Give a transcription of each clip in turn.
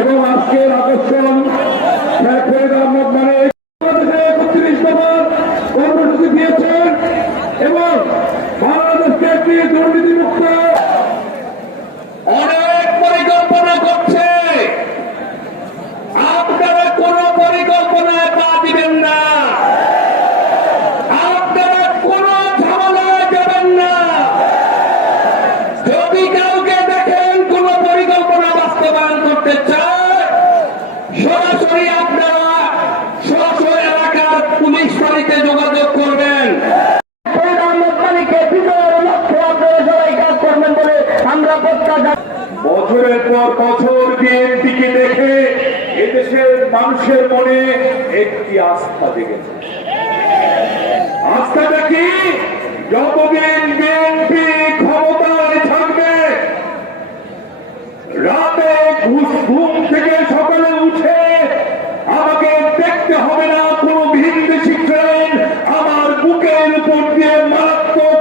এবং আজকের আকর্ষণ মানে 31 দফার কর্মসূচি দিয়েছেন এবং বাংলাদেশকে একটি দুর্নীতিমুক্ত অনেক পরিকল্পনা করছে। আপনারা কোন পরিকল্পনায় পা দিবেন না, আপনারা কোন ঝামেলায় যাবেন না। যদি কাউকে দেখেন কোন পরিকল্পনা বাস্তবায়ন করতে চায়, সরাসরি আপনারা সরাসরি এলাকার পুলিশ বাড়িতে যোগাযোগ করবেন। বছরের পর বছর বিএনপিকে দেখে এদেশের মানুষের মনে একটি আস্থা জেগেছে। আস্থাটা কি? যতদিন বিএনপি ক্ষমতায় থাকবে, রাতে ঘুম থেকে সকালে উঠে আমাকে দেখতে হবে না কোন ভিনদেশী ট্রেন আমার বুকের উপর দিয়ে মারাত্মক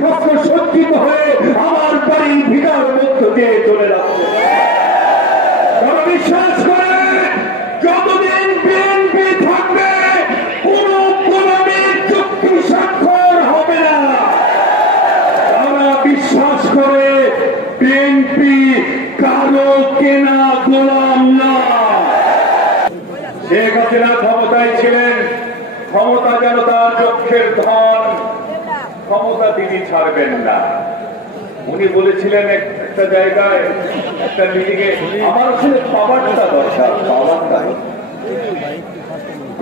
শস্ত্রসজ্জিত হয়ে আমার বাড়ির ভিটার মধ্য দিয়ে চলে যাচ্ছে। তারা বিশ্বাস করে যতদিন বিএনপি থাকবে কোন গোলামীর চুক্তি স্বাক্ষর হবে না। তারা বিশ্বাস করে বিএনপি কারো কেনা গোলাম না। শেখ হাসিনা ক্ষমতায় ছিলেন, ক্ষমতা যেন তার চোখের ধন, ক্ষমতা তিনি ছাড়বেন না। উনি বলেছিলেন একটা জায়গায় একটা মিটিংয়ে, আমার আসলে পাওয়ারটা দরকার, পাওয়ারটা।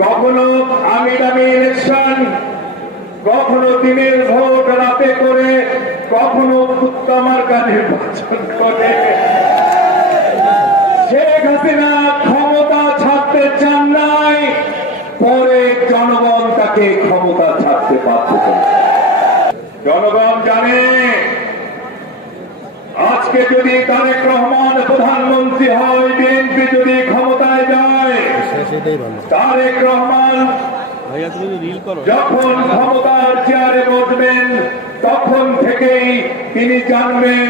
কখনো আমি ইলেকশন, কখনো দিনের ভোট রাতে করে, কখনো কুত্তামার্কা নির্বাচন করে। শেখ হাসিনা ক্ষমতা ছাড়তে চান নাই, পরে জনগণ তাকে ক্ষমতা ছাড়তে বাধ্য করে। জনগণ জানে আজকে যদি তারেক রহমান প্রধানমন্ত্রী হয়, বিএনপি যদি ক্ষমতায় যায়, তারেক রহমান যখন ক্ষমতার চেয়ারে বসবেন তখন থেকেই তিনি জানবেন